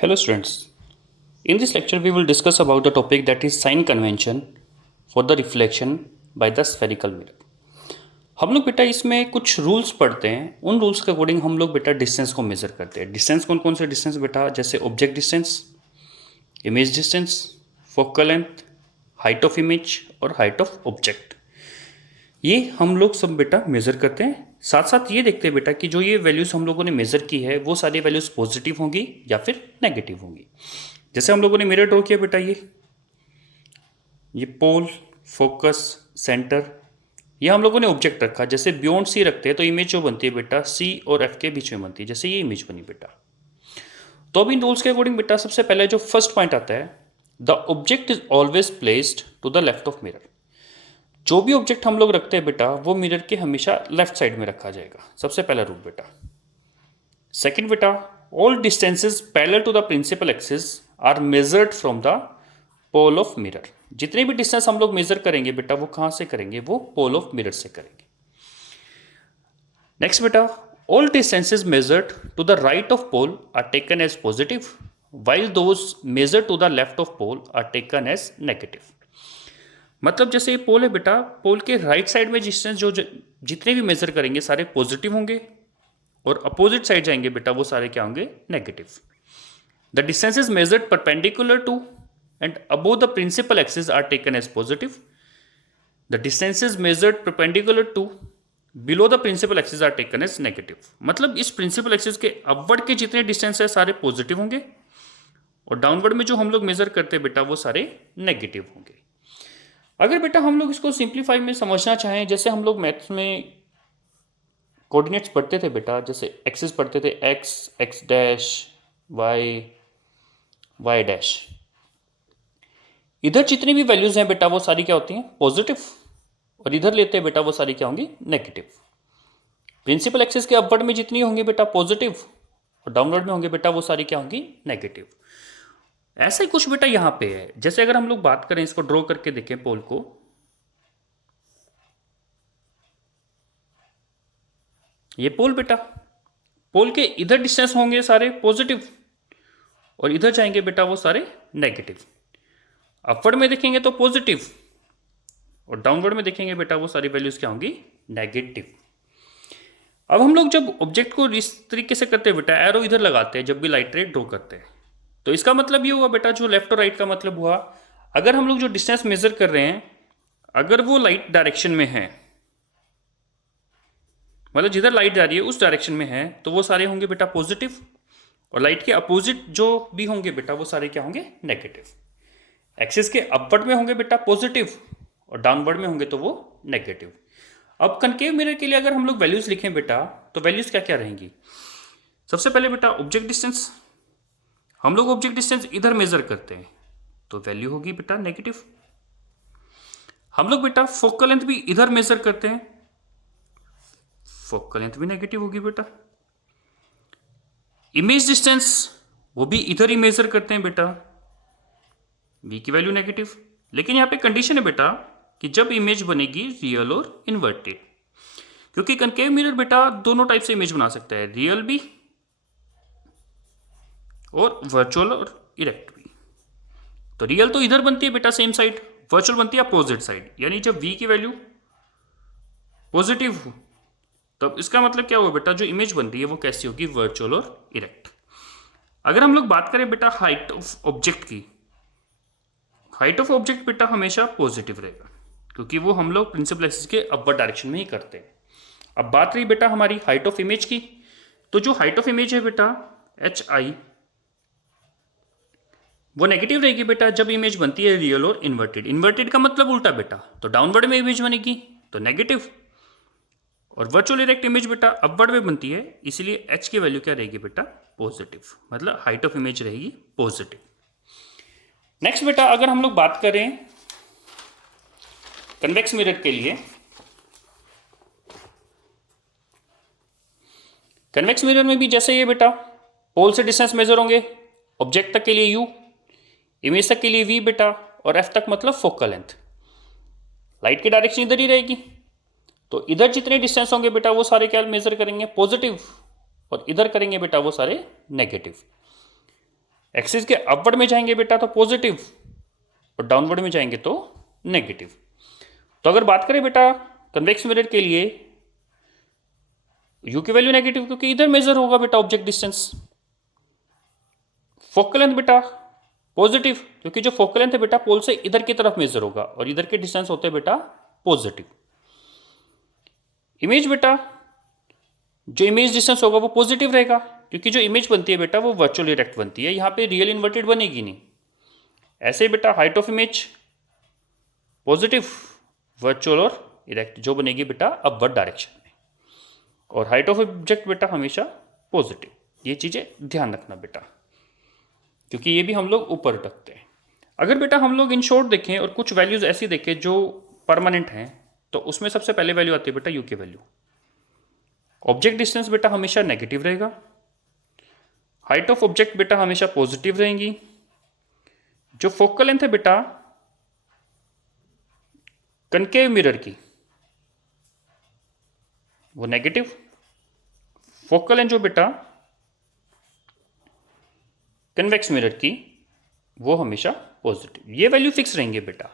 Hello students. In this lecture we will discuss about the topic that is sign convention for the reflection by the spherical mirror. हम लोग बेटा इसमें कुछ rules पढ़ते हैं, उन रूल्स के अकॉर्डिंग हम लोग बेटा डिस्टेंस को मेजर करते हैं। डिस्टेंस कौन कौन से डिस्टेंस बेटा, जैसे object distance, image distance, focal length, height of image और हाइट ऑफ ऑब्जेक्ट, ये हम लोग सब बेटा मेज़र करते हैं। साथ साथ ये देखते हैं बेटा कि जो ये वैल्यूज़ हम लोगों ने मेज़र की है वो सारी वैल्यूज़ पॉजिटिव होंगी या फिर नेगेटिव होंगी। जैसे हम लोगों ने मिरर ड्रॉ किया बेटा, ये पोल, फोकस, सेंटर, ये हम लोगों ने ऑब्जेक्ट रखा। जैसे बियॉन्ड सी रखते हैं तो इमेज जो बनती है बेटा सी और एफ के बीच में बनती है, जैसे ये इमेज बनी बेटा। तो अब इन रूल्स के अकॉर्डिंग बेटा सबसे पहले जो फर्स्ट पॉइंट आता है, the object is always placed to the left of mirror. जो भी ऑब्जेक्ट हम लोग रखते हैं बेटा वो मिरर के हमेशा लेफ्ट साइड में रखा जाएगा, सबसे पहला रूल बेटा। सेकंड बेटा, all distances parallel to the principal axis are measured from the pole of mirror. जितने भी डिस्टेंस हम लोग मेजर करेंगे बेटा वो कहां से करेंगे, वो पोल ऑफ मिरर से करेंगे। नेक्स्ट बेटा, all distances measured to the right of pole are taken as positive while those measured to the left of pole are taken as negative। मतलब जैसे ये पोल है बेटा, पोल के राइट साइड में डिस्टेंस जो जितने भी मेजर करेंगे सारे पॉजिटिव होंगे, और अपोजिट साइड जाएंगे बेटा वो सारे क्या होंगे, negative. The distance is measured perpendicular to and above the principal axis are taken as positive. The distance is measured perpendicular to below the principal axis are taken as negative. मतलब इस principal axis के upward के जितने distance है सारे positive होंगे, और downward में जो हम लोग मेजर करते हैं बेटा वो सारे नेगेटिव होंगे। अगर बेटा हम लोग इसको सिंप्लीफाई में समझना चाहें, जैसे हम लोग मैथ्स में कोऑर्डिनेट्स पढ़ते थे बेटा, जैसे एक्सिस पढ़ते थे X, X dash, Y, Y dash, इधर जितनी भी वैल्यूज हैं बेटा वो सारी क्या होती हैं, पॉजिटिव, और इधर लेते हैं बेटा वो सारी क्या होंगी, नेगेटिव। प्रिंसिपल एक्सिस के अपवर्ड में जितनी होंगी बेटा पॉजिटिव, और डाउनवर्ड में होंगे बेटा वो सारी क्या होंगी, नेगेटिव। ऐसा ही कुछ बेटा यहां पे है। जैसे अगर हम लोग बात करें, इसको ड्रॉ करके देखें पोल को, ये पोल बेटा, पोल के इधर डिस्टेंस होंगे सारे पॉजिटिव, और इधर जाएंगे बेटा वो सारे नेगेटिव। अपवर्ड में देखेंगे तो पॉजिटिव, और डाउनवर्ड में देखेंगे बेटा वो सारी वैल्यूज क्या होंगी, नेगेटिव। अब हम लोग जब ऑब्जेक्ट को इस तरीके से करते हैं बेटा, एरो इधर लगाते हैं जब भी लाइट रे ड्रॉ करते हैं, तो इसका मतलब ये हुआ बेटा, जो लेफ्ट और राइट का मतलब हुआ, अगर हम लोग जो डिस्टेंस मेजर कर रहे हैं अगर वो लाइट डायरेक्शन में है, मतलब जिधर लाइट जा रही है उस डायरेक्शन में है, तो वो सारे होंगे बेटा पॉजिटिव, और लाइट के अपोजिट जो भी होंगे बेटा वो सारे क्या होंगे, नेगेटिव। एक्सिस के अपवर्ड में होंगे बेटा पॉजिटिव, और डाउनवर्ड में होंगे तो वो नेगेटिव। अब कनकेव मिरर के लिए अगर हम लोग वैल्यूज लिखें बेटा, तो वैल्यूज क्या क्या रहेंगी। सबसे पहले बेटा ऑब्जेक्ट डिस्टेंस, हम लोग ऑब्जेक्ट डिस्टेंस इधर मेजर करते हैं तो वैल्यू होगी बेटा नेगेटिव। हम लोग बेटा फोकल लेंथ भी इधर मेजर करते हैं, फोकल लेंथ भी नेगेटिव होगी बेटा। इमेज डिस्टेंस वो भी इधर ही मेजर करते हैं बेटा, v की वैल्यू नेगेटिव। लेकिन यहां पे कंडीशन है बेटा कि जब इमेज बनेगी रियल और इन्वर्टेड, क्योंकि कनकेव मिरर बेटा दोनों टाइप से इमेज बना सकता है, रियल भी और वर्चुअल और इरेक्ट भी। तो रियल तो इधर बनती है बेटा सेम साइड, वर्चुअल बनती है अपोजिट साइड। यानी जब v की वैल्यू पॉजिटिव हो तब इसका मतलब क्या हुआ बेटा, जो इमेज बनती है वो कैसी होगी, वर्चुअल और इरेक्ट। अगर हम लोग बात करें बेटा हाइट ऑफ ऑब्जेक्ट की, हाइट ऑफ ऑब्जेक्ट बेटा हमेशा पॉजिटिव रहेगा, क्योंकि वो हम लोग प्रिंसिपल एक्सिस के अपवर्ड डायरेक्शन में ही करते हैं। अब बात रही बेटा हमारी हाइट ऑफ इमेज की, तो जो हाइट ऑफ इमेज है बेटा HI, वो नेगेटिव रहेगी बेटा जब इमेज बनती है रियल और इन्वर्टेड। इन्वर्टेड का मतलब उल्टा बेटा, तो डाउनवर्ड में इमेज बनेगी तो नेगेटिव, और वर्चुअल इरेक्ट इमेज बेटा अपवर्ड में बनती है, इसलिए H की वैल्यू क्या रहेगी बेटा, पॉजिटिव, मतलब हाइट ऑफ इमेज रहेगी पॉजिटिव। नेक्स्ट बेटा अगर हम लोग बात करें कन्वेक्स मिरर के लिए, कन्वेक्स मिरर में भी जैसे ये बेटा पोल से डिस्टेंस मेजर होंगे, ऑब्जेक्ट तक के लिए U, इमेज तक के लिए V बेटा, और F तक मतलब फोकल लेंथ। लाइट की डायरेक्शन इधर ही रहेगी, तो इधर जितने डिस्टेंस होंगे बेटा वो सारे क्या मेजर करेंगे, पॉजिटिव, और इधर करेंगे बेटा वो सारे नेगेटिव। एक्सिस के अपवर्ड में जाएंगे बेटा तो पॉजिटिव, और डाउनवर्ड में जाएंगे तो नेगेटिव। तो अगर बात करें बेटा कन्वेक्स मिरर के लिए, यू की वैल्यू नेगेटिव क्योंकि इधर मेजर होगा बेटा ऑब्जेक्ट डिस्टेंस। फोकल लेंथ बेटा पॉजिटिव क्योंकि जो फोकल लेंथ है बेटा पोल से इधर की तरफ मेजर होगा और इधर के डिस्टेंस होते हैं बेटा पॉजिटिव। इमेज बेटा जो इमेज डिस्टेंस होगा वो पॉजिटिव रहेगा क्योंकि जो इमेज बनती है बेटा वो वर्चुअल इरेक्ट बनती है, यहाँ पे रियल इन्वर्टेड बनेगी नहीं। ऐसे बेटा height of image positive, virtual और इरेक्ट जो बनेगी बेटा अपवर्ड डायरेक्शन में, और हाइट ऑफ ऑब्जेक्ट बेटा हमेशा पॉजिटिव। ये चीज़ें ध्यान रखना बेटा क्योंकि ये भी हम लोग ऊपर रखते हैं। अगर बेटा हम लोग इन शॉर्ट देखें और कुछ वैल्यूज ऐसी देखें जो परमानेंट हैं, तो उसमें सबसे पहले वैल्यू आती है बेटा यू की वैल्यू। ऑब्जेक्ट डिस्टेंस बेटा हमेशा नेगेटिव रहेगा, हाइट ऑफ ऑब्जेक्ट बेटा हमेशा पॉजिटिव रहेंगी, जो फोकल लेंथ है बेटा कनकेव मिरर की वो नेगेटिव, फोकल लेंथ जो बेटा कन्वेक्स मिरर की वो हमेशा पॉजिटिव। ये वैल्यू फिक्स रहेंगे बेटा।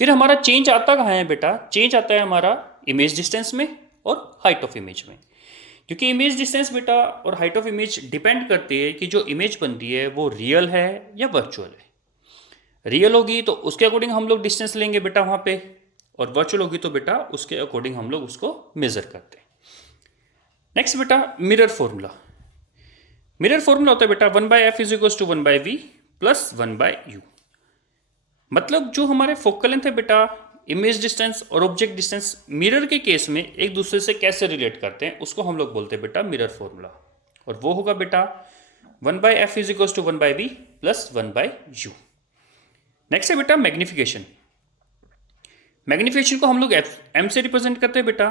फिर हमारा चेंज आता कहाँ है बेटा? चेंज आता है हमारा इमेज डिस्टेंस में और हाइट ऑफ इमेज में, क्योंकि इमेज डिस्टेंस बेटा और हाइट ऑफ इमेज डिपेंड करती है कि जो इमेज बन रही है वो रियल है या वर्चुअल है। रियल होगी तो उसके अकॉर्डिंग हम लोग डिस्टेंस लेंगे बेटा वहाँ पे, और वर्चुअल होगी तो बेटा उसके अकॉर्डिंग हम लोग उसको मेजर करते हैं। नेक्स्ट बेटा मिरर फॉर्मूला। मिरर फॉर्मूला होता है बेटा 1/f is equal to 1/v plus 1/u। मतलब जो हमारे फोकल लेंथ है बेटा, इमेज डिस्टेंस और ऑब्जेक्ट डिस्टेंस मिरर के केस में एक दूसरे से कैसे रिलेट करते हैं उसको हम लोग बोलते हैं बेटा मिरर फॉर्मूला, और वो होगा बेटा 1/f is equal to 1/v plus 1/u। Next है बेटा मैग्निफिकेशन। मैग्निफिकेशन को हम लोग m से रिप्रेजेंट करते हैं बेटा।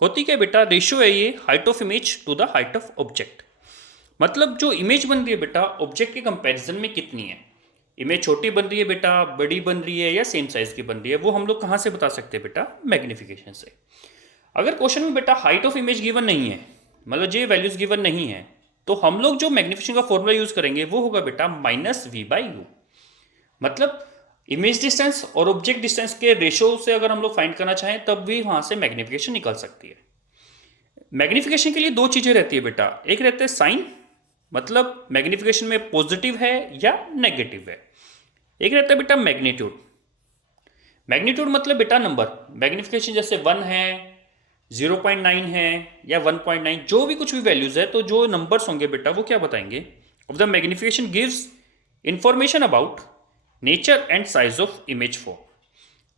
होती क्या बेटा? रेशियो है ये height of image to the height of object. मतलब जो इमेज बन रही है बेटा ऑब्जेक्ट के कंपैरिजन में कितनी है, इमेज छोटी बन रही है बेटा, बड़ी बन रही है या सेम साइज की बन रही है, वो हम लोग कहाँ से बता सकते हैं बेटा? मैग्निफिकेशन से। अगर क्वेश्चन में बेटा हाइट ऑफ इमेज गिवन नहीं है, मतलब ये वैल्यूज गिवन नहीं है, तो हम लोग जो मैग्निफिकेशन का फॉर्मूला यूज करेंगे वो होगा बेटा -v/u। मतलब इमेज डिस्टेंस और ऑब्जेक्ट डिस्टेंस के रेशियो से अगर हम लोग फाइंड करना चाहें तब भी वहां से मैग्निफिकेशन निकल सकती है। मैग्निफिकेशन के लिए दो चीजें रहती है बेटा, एक रहते हैं साइन, मतलब मैग्निफिकेशन में पॉजिटिव है या नेगेटिव है। एक रहता है बेटा मैग्नीट्यूड। मैग्नीट्यूड मतलब बेटा नंबर, मैग्निफिकेशन जैसे 1 है, 0.9 है या 1.9, जो भी कुछ भी वैल्यूज है, तो जो नंबर्स होंगे बेटा वो क्या बताएंगे? Of the magnification gives information about nature and size of image form.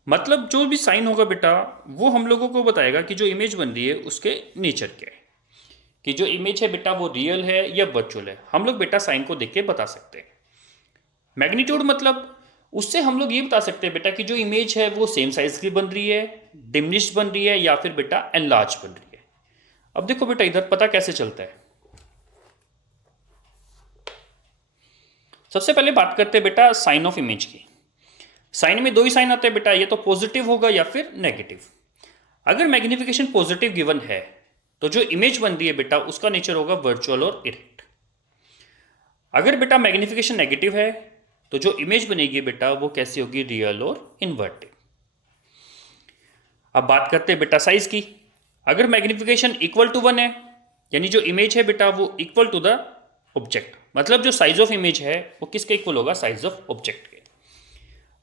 मतलब जो भी साइन होगा बेटा वो हम लोगों को बताएगा कि जो इमेज बन रही है उसके नेचर क्या है, कि जो इमेज है बेटा वो रियल है या वर्चुअल है। हम लोग बेटा साइन को देख के बता सकते हैं। मैग्नीट्यूड मतलब उससे हम लोग ये बता सकते हैं बेटा कि जो इमेज है वो सेम साइज की बन रही है, डिमिनिश्ड बन रही है या फिर बेटा एनलार्ज बन रही है। अब देखो बेटा इधर पता कैसे चलता है। सबसे पहले बात करते हैं बेटा साइन ऑफ इमेज की। साइन में दो ही साइन आते हैं बेटा, ये तो पॉजिटिव होगा या फिर नेगेटिव। अगर मैग्निफिकेशन पॉजिटिव गिवन है तो जो इमेज बन रही है बेटा उसका नेचर होगा वर्चुअल और इरेक्ट। अगर बेटा मैग्निफिकेशन नेगेटिव है तो जो इमेज बनेगी बेटा वो कैसी होगी? रियल और इन्वर्टेड। अब बात करते हैं बेटा साइज की। अगर मैग्निफिकेशन इक्वल टू 1 है, यानी जो इमेज है बेटा वो इक्वल टू द ऑब्जेक्ट, मतलब जो साइज ऑफ इमेज है वो किसके इक्वल होगा? साइज ऑफ ऑब्जेक्ट के।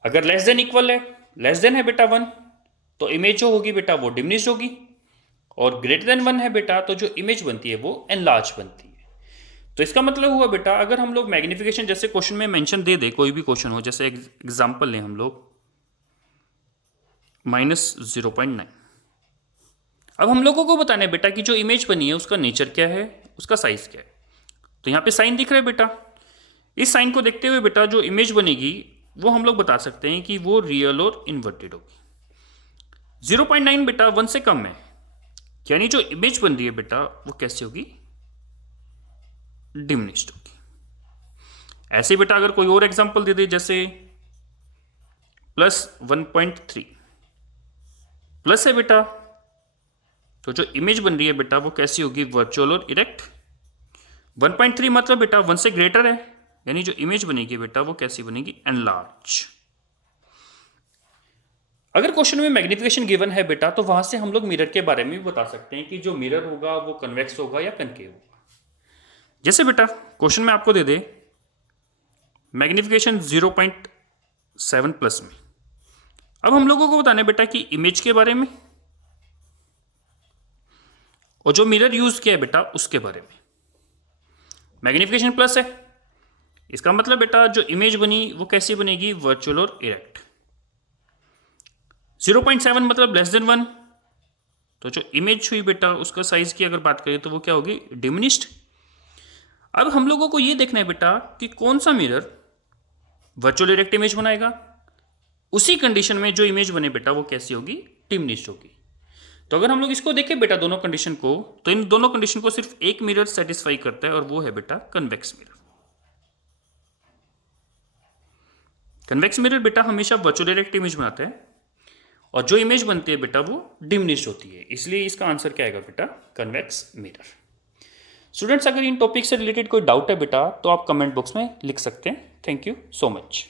अगर लेस देन इक्वल है, लेस देन है बेटा 1, तो इमेज जो होगी बेटा वो डिमिनिश होगी, और ग्रेटर देन 1 है बेटा तो जो इमेज बनती है वो एनलार्ज बनती है। तो इसका मतलब हुआ बेटा अगर हम लोग मैग्निफिकेशन जैसे क्वेश्चन में मेंशन दे दे, कोई भी क्वेश्चन हो, जैसे एग्जांपल लें हम लोग -0.9। अब हम लोगों को बताना है बेटा कि जो इमेज बनी है उसका नेचर क्या है, उसका साइज क्या है। तो यहाँ पे साइन दिख रहा है बेटा, इस साइन को देखते हुए बेटा जो इमेज बनेगी वो हम लोग बता सकते हैं कि वो रियल और इन्वर्टेड होगी। 0.9 बेटा 1 से कम है, यानी जो इमेज बन रही है बेटा वो कैसे होगी? डिमिनिश्ड होगी। ऐसे बेटा अगर कोई और एग्जांपल दे दे, जैसे +1.3 प्लस है बेटा, तो जो इमेज बन रही है बेटा वो कैसी होगी? वर्चुअल और इरेक्ट। 1.3 मतलब बेटा 1 से ग्रेटर है, यानी जो इमेज बनेगी बेटा वो कैसी बनेगी, एनलार्ज। अगर क्वेश्चन में मैग्निफिकेशन गिवन है बेटा तो वहां से हम लोग मिरर के बारे में भी बता सकते हैं कि जो मिरर होगा वो कन्वेक्स होगा या कनकेव होगा। जैसे बेटा क्वेश्चन में आपको दे दे मैग्निफिकेशन 0.7 प्लस में, अब हम लोगों को बताना है बेटा कि इमेज के बारे में और जो मिरर यूज किया है बेटा उसके बारे में। मैग्निफिकेशन प्लस है, इसका मतलब बेटा जो इमेज बनी वो कैसी बनेगी, वर्चुअल और इरेक्ट। 0.7 मतलब लेस देन 1, तो जो इमेज हुई बेटा उसका साइज की अगर बात करें तो वो क्या होगी, डिमिनिश्ड। अब हम लोगों को ये देखना है बेटा कि कौन सा मिरर वर्चुअल इरेक्ट इमेज बनाएगा, उसी कंडीशन में जो इमेज बने बेटा वो कैसी होगी, डिमिनिश्ड होगी। तो अगर हम लोग इसको देखें बेटा दोनों कंडीशन को, तो इन दोनों कंडीशन को सिर्फ एक मिरर सेटिस्फाई करता है और वो है बेटा कन्वेक्स मिरर। कन्वेक्स मिरर बेटा हमेशा वर्चुअल इरेक्ट इमेज बनाता है और जो इमेज बनती है बेटा वो डिमिनिश्ड होती है, इसलिए इसका आंसर क्या आएगा बेटा, कन्वेक्स मिरर। स्टूडेंट्स अगर इन टॉपिक से रिलेटेड कोई डाउट है बेटा तो आप कमेंट बॉक्स में लिख सकते हैं। Thank you so much.